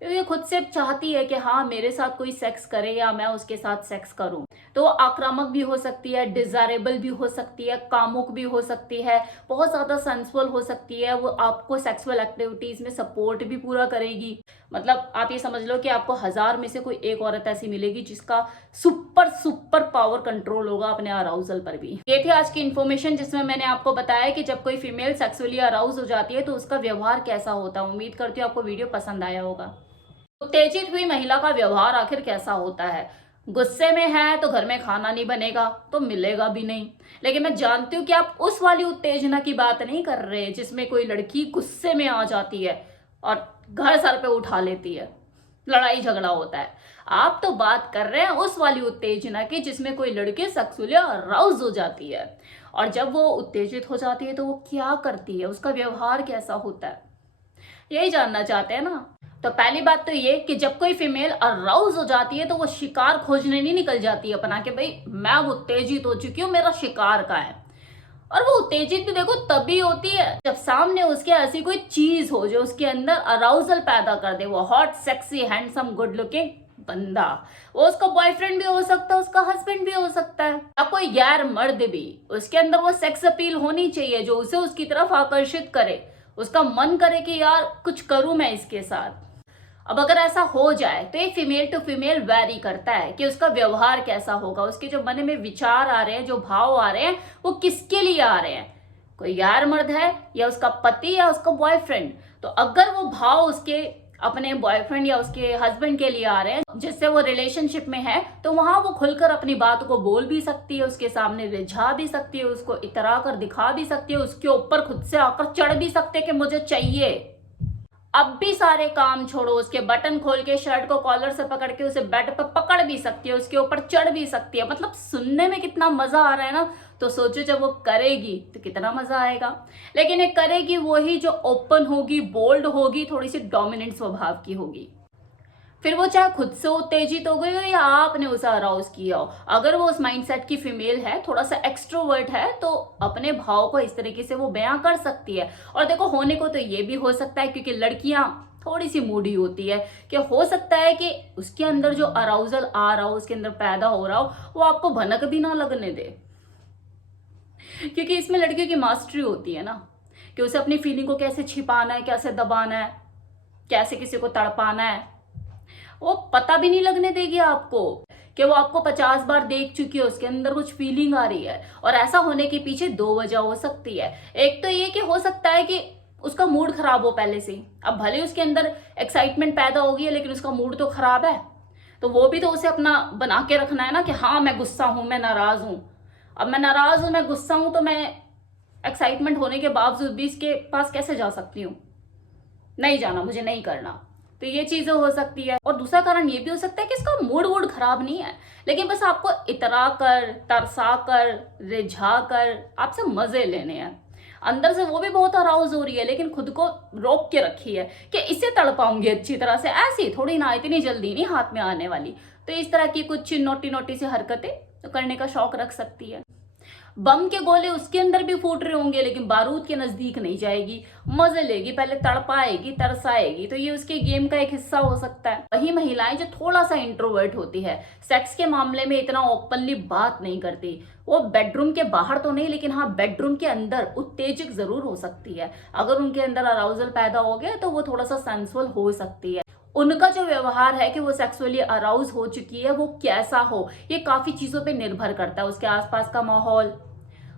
ये खुद से चाहती है कि हाँ मेरे साथ कोई सेक्स करे या मैं उसके साथ सेक्स करूं। तो आक्रामक भी हो सकती है, डिजायरेबल भी हो सकती है, कामुक भी हो सकती है, बहुत ज्यादा सेंसुअल हो सकती है। वो आपको सेक्सुअल एक्टिविटीज में सपोर्ट भी पूरा करेगी। मतलब आप ये समझ लो कि आपको 1000 में से कोई एक औरत ऐसी मिलेगी जिसका सुपर सुपर पावर कंट्रोल होगा अपने अराउजल पर भी। ये थी आज की इन्फॉर्मेशन जिसमें मैंने आपको बताया कि जब कोई फीमेल सेक्सुअली अराउज हो जाती है तो उसका व्यवहार कैसा होता है। उम्मीद करती हूँ आपको वीडियो पसंद आया होगा। उत्तेजित हुई महिला का व्यवहार आखिर कैसा होता है। गुस्से में है तो घर में खाना नहीं बनेगा तो मिलेगा भी नहीं। लेकिन मैं जानती हूँ कि आप उस वाली उत्तेजना की बात नहीं कर रहे जिसमें कोई लड़की गुस्से में आ जाती है और घर सर पे उठा लेती है, लड़ाई झगड़ा होता है। आप तो बात कर रहे हैं उस वाली उत्तेजना की जिसमें कोई लड़की सेक्सुअली अराउज हो जाती है। और जब वो उत्तेजित हो जाती है तो वो क्या करती है, उसका व्यवहार कैसा होता है, यही जानना चाहते हैं ना। तो पहली बात तो ये कि जब कोई फीमेल अराउज हो जाती है तो वो शिकार खोजने नहीं निकल जाती है अपना कि भाई मैं उत्तेजित हो चुकी हूँ, मेरा शिकार का है। और वो उत्तेजित भी देखो तभी होती है जब सामने उसके ऐसी कोई चीज हो जो उसके अंदर अराउजल पैदा कर दे। वो hot sexy handsome good looking बंदा, वो उसका बॉयफ्रेंड भी हो सकता है, उसका हस्बैंड भी हो सकता है, या कोई गैर मर्द भी। उसके अंदर वो सेक्स अपील होनी चाहिए जो उसे उसकी तरफ आकर्षित करे, उसका मन करे कि यार कुछ करूं मैं इसके साथ। अब अगर ऐसा हो जाए तो ये फीमेल टू फीमेल वैरी करता है कि उसका व्यवहार कैसा होगा, उसके जो मन में विचार आ रहे हैं, जो भाव आ रहे हैं, वो किसके लिए आ रहे हैं। कोई गैर मर्द है या उसका पति या उसका बॉयफ्रेंड, तो अगर वो भाव उसके अपने बॉयफ्रेंड या उसके हस्बैंड के लिए आ रहे हैं जिससे वो रिलेशनशिप में है, तो वहां वो खुलकर अपनी बात को बोल भी सकती है, उसके सामने रिझा भी सकती है, उसको इतरा कर दिखा भी सकती है, उसके ऊपर खुद से आकर चढ़ भी सकते हैं कि मुझे चाहिए। अब भी सारे काम छोड़ो, उसके बटन खोल के शर्ट को कॉलर से पकड़ के उसे बेड पर पकड़ भी सकती है, उसके ऊपर चढ़ भी सकती है। मतलब सुनने में कितना मजा आ रहा है ना। तो सोचो जब वो करेगी तो कितना मजा आएगा। लेकिन ये करेगी वही जो ओपन होगी, बोल्ड होगी, थोड़ी सी डोमिनेंट स्वभाव की होगी। फिर वो चाहे खुद से उत्तेजित हो गई हो या आपने उसे अराउज किया हो, अगर वो उस माइंडसेट की फीमेल है, थोड़ा सा एक्सट्रोवर्ट है, तो अपने भाव को इस तरीके से वो बयां कर सकती है। और देखो होने को तो ये भी हो सकता है क्योंकि लड़कियां थोड़ी सी मूडी होती है कि हो सकता है कि उसके अंदर जो अराउजल आ रहा हो, उसके अंदर पैदा हो रहा हो, वो आपको भनक भी ना लगने दे। क्योंकि इसमें लड़कियों की मास्टरी होती है ना कि उसे अपनी फीलिंग को कैसे छिपाना है, कैसे दबाना है, कैसे किसी को तड़पाना है। वो पता भी नहीं लगने देगी आपको कि वो आपको 50 बार देख चुकी है, उसके अंदर कुछ फीलिंग आ रही है। और ऐसा होने के पीछे दो वजह हो सकती है। एक तो ये कि हो सकता है कि उसका मूड खराब हो पहले से। अब भले उसके अंदर एक्साइटमेंट पैदा होगी है लेकिन उसका मूड तो खराब है, तो वो भी तो उसे अपना बना के रखना है ना कि हाँ मैं गुस्सा हूं, मैं नाराज हूं। अब मैं नाराज हूं, मैं गुस्सा हूं, तो मैं एक्साइटमेंट होने के बावजूद भी इसके पास कैसे जा सकती हूँ। नहीं जाना, मुझे नहीं करना। तो ये चीजें हो सकती है। और दूसरा कारण ये भी हो सकता है कि इसका मूड वूड खराब नहीं है, लेकिन बस आपको इतरा कर, तरसा कर, रिझा कर आपसे मजे लेने हैं। अंदर से वो भी बहुत अराउज हो रही है लेकिन खुद को रोक के रखी है कि इसे तड़पाऊंगी अच्छी तरह से, ऐसी थोड़ी ना, इतनी जल्दी नहीं हाथ में आने वाली। तो इस तरह की कुछ नोटी नोटी सी हरकतें तो करने का शौक रख सकती है। बम के गोले उसके अंदर भी फूट रहे होंगे लेकिन बारूद के नजदीक नहीं जाएगी, मजे लेगी, पहले तड़पाएगी, तरसाएगी। तो ये उसके गेम का एक हिस्सा हो सकता है। वही महिलाएं जो थोड़ा सा इंट्रोवर्ट होती है, सेक्स के मामले में इतना ओपनली बात नहीं करती, वो बेडरूम के बाहर तो नहीं लेकिन हाँ बेडरूम के अंदर उत्तेजक जरूर हो सकती है। अगर उनके अंदर अराउजल पैदा हो गया तो वो थोड़ा सा सेंसुअल हो सकती है। उनका जो व्यवहार है कि वो सेक्सुअली अराउज हो चुकी है वो कैसा हो, ये काफी चीजों पे निर्भर करता है। उसके आसपास का माहौल,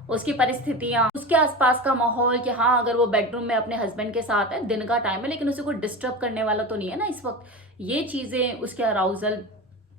उसकी परिस्थितियां, उसके आसपास का माहौल कि हाँ अगर वो बेडरूम में अपने हस्बैंड के साथ है, दिन का टाइम है लेकिन उसे कोई डिस्टर्ब करने वाला तो नहीं है ना इस वक्त। ये चीजें उसके अराउजल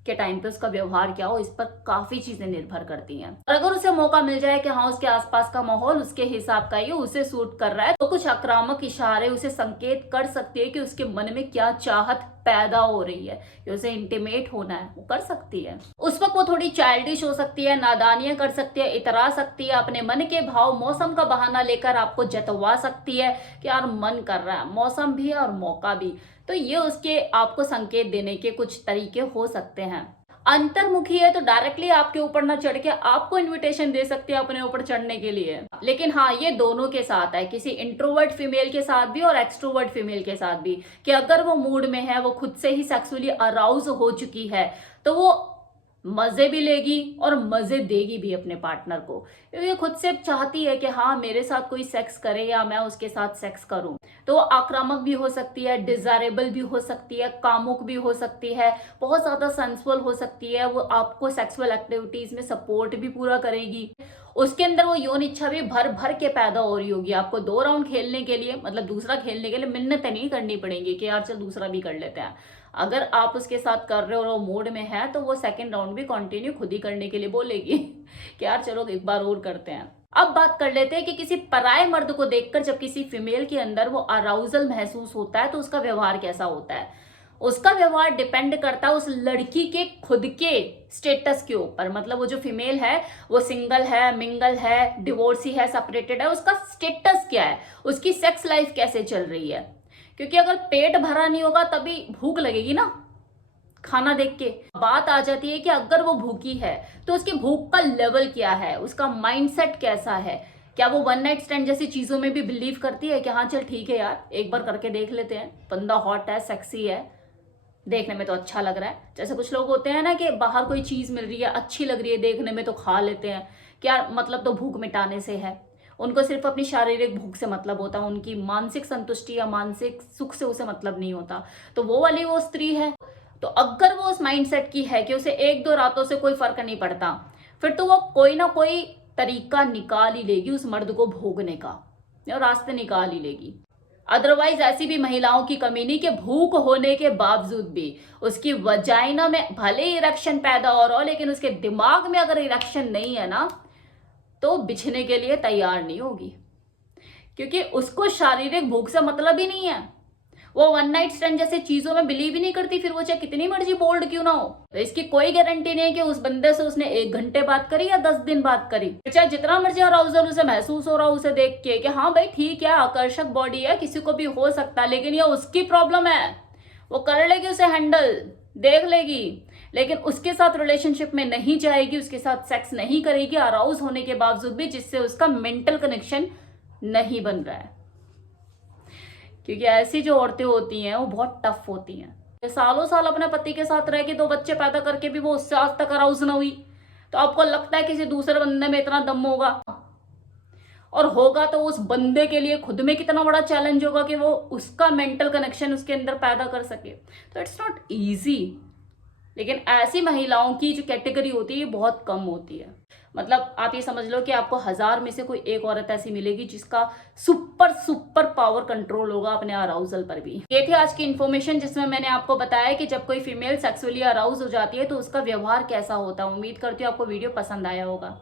के टाइम पे उसका व्यवहार क्या हो, इस पर काफी चीजें निर्भर करती हैं। और अगर उसे मौका मिल जाए कि हाँ उसके आसपास का माहौल उसके हिसाब का ही उसे सूट कर रहा है, तो कुछ आक्रामक इशारे उसे संकेत कर सकती है कि उसके मन में क्या चाहत पैदा हो रही है, कि उसे इंटीमेट होना है, वो कर सकती है। उस वक्त वो थोड़ी चाइल्डिश हो सकती है, नादानियां कर सकती है, इतरा सकती है, अपने मन के भाव मौसम का बहाना लेकर आपको जतवा सकती है कि यार मन कर रहा है, मौसम भी है और मौका भी। तो ये उसके आपको संकेत देने के कुछ तरीके हो सकते हैं। अंतर्मुखी है तो डायरेक्टली आपके ऊपर ना चढ़ के आपको इनविटेशन दे सकती है अपने ऊपर चढ़ने के लिए। लेकिन हाँ, ये दोनों के साथ है, किसी इंट्रोवर्ट फीमेल के साथ भी और एक्सट्रोवर्ट फीमेल के साथ भी, कि अगर वो मूड में है, वो खुद से ही सेक्सुअली अराउज हो चुकी है, तो वो मजे भी लेगी और मजे देगी भी अपने पार्टनर को, क्योंकि खुद से चाहती है कि हाँ मेरे साथ कोई सेक्स करे या मैं उसके साथ सेक्स करूं। तो आक्रामक भी हो सकती है, डिजायरेबल भी हो सकती है, कामुक भी हो सकती है, बहुत ज्यादा सेंसुअल हो सकती है, वो आपको सेक्सुअल एक्टिविटीज में सपोर्ट भी पूरा करेगी। उसके अंदर वो यौन इच्छा भी भर भर के पैदा हो रही होगी। आपको 2 राउंड खेलने के लिए, मतलब दूसरा खेलने के लिए मिन्नतें नहीं करनी पड़ेंगी कि यार चल दूसरा भी कर लेते हैं। अगर आप उसके साथ कर रहे हो और वो मूड में है तो वो सेकंड राउंड भी कंटिन्यू खुद ही करने के लिए बोलेगी कि यार चलो एक बार और करते हैं। अब बात कर लेते हैं कि किसी पराये मर्द को देखकर जब किसी फीमेल के अंदर वो अराउजल महसूस होता है तो उसका व्यवहार कैसा होता है। उसका व्यवहार डिपेंड करता है उस लड़की के खुद के स्टेटस के ऊपर। मतलब वो जो फीमेल है वो सिंगल है, मिंगल है, डिवोर्सी है, सेपरेटेड है, उसका स्टेटस क्या है, उसकी सेक्स लाइफ कैसे चल रही है। क्योंकि अगर पेट भरा नहीं होगा तभी भूख लगेगी ना, खाना देख के। बात आ जाती है कि अगर वो भूखी है तो उसकी भूख का लेवल क्या है, उसका माइंडसेट कैसा है। क्या वो वन नाइट स्टैंड जैसी चीजों में भी बिलीव करती है कि हाँ चल ठीक है यार एक बार करके देख लेते हैं, बंदा हॉट है, सेक्सी है, देखने में तो अच्छा लग रहा है। जैसे कुछ लोग होते हैं ना कि बाहर कोई चीज मिल रही है, अच्छी लग रही है देखने में, तो खा लेते हैं, क्या मतलब तो भूख मिटाने से है। उनको सिर्फ अपनी शारीरिक भूख से मतलब होता है, उनकी मानसिक संतुष्टि या मानसिक सुख से उसे मतलब नहीं होता। तो वो वाली वो स्त्री है। तो अगर वो उस माइंडसेट की है कि उसे 1-2 रातों से कोई फर्क नहीं पड़ता, फिर तो वो कोई ना कोई तरीका निकाल ही लेगी उस मर्द को भोगने का, और रास्ते निकाल ही लेगी। अदरवाइज ऐसी भी महिलाओं की कमी नहीं कि भूख होने के बावजूद भी उसकी वजाइना में भले ही इरेक्शन पैदा हो रहा हो, लेकिन उसके दिमाग में अगर इरेक्शन नहीं है ना तो बिछने के लिए तैयार नहीं होगी, क्योंकि उसको शारीरिक भूख से मतलब ही नहीं है। वो वन नाइट स्टैंड जैसे चीजों में बिलीव ही नहीं करती, फिर वो चाहे कितनी मर्जी बोल्ड क्यों ना हो। तो इसकी कोई गारंटी नहीं है कि उस बंदे से उसने 1 घंटे बात करी या 10 दिन बात करी, चाहे जितना मर्जी अराउजल उसे महसूस हो रहा हो उसे देख के कि हाँ भाई ठीक है, आकर्षक बॉडी है, किसी को भी हो सकता है, लेकिन ये उसकी प्रॉब्लम है, वो कर लेगी उसे हैंडल, देख लेगी, लेकिन उसके साथ रिलेशनशिप में नहीं जाएगी, उसके साथ सेक्स नहीं करेगी अराउज होने के बावजूद भी, जिससे उसका मेंटल कनेक्शन नहीं बन रहा है। क्योंकि ऐसी जो औरतें होती हैं वो बहुत टफ होती हैं। सालों साल अपने पति के साथ रह के 2 बच्चे पैदा करके भी वो उससे आज तक अराउज ना हुई, तो आपको लगता है किसी दूसरे बंदे में इतना दम होगा, और होगा तो उस बंदे के लिए खुद में कितना बड़ा चैलेंज होगा कि वो उसका मेंटल कनेक्शन उसके अंदर पैदा कर सके। तो इट्स नॉट इजी। लेकिन ऐसी महिलाओं की जो कैटेगरी होती है बहुत कम होती है। मतलब आप ये समझ लो कि आपको 1000 में से कोई एक औरत ऐसी मिलेगी जिसका सुपर पावर कंट्रोल होगा अपने अराउजल पर भी। ये थी आज की इन्फॉर्मेशन जिसमें मैंने आपको बताया कि जब कोई फीमेल सेक्सुअली अराउज हो जाती है तो उसका व्यवहार कैसा होता है। उम्मीद करती हूँ आपको वीडियो पसंद आया होगा।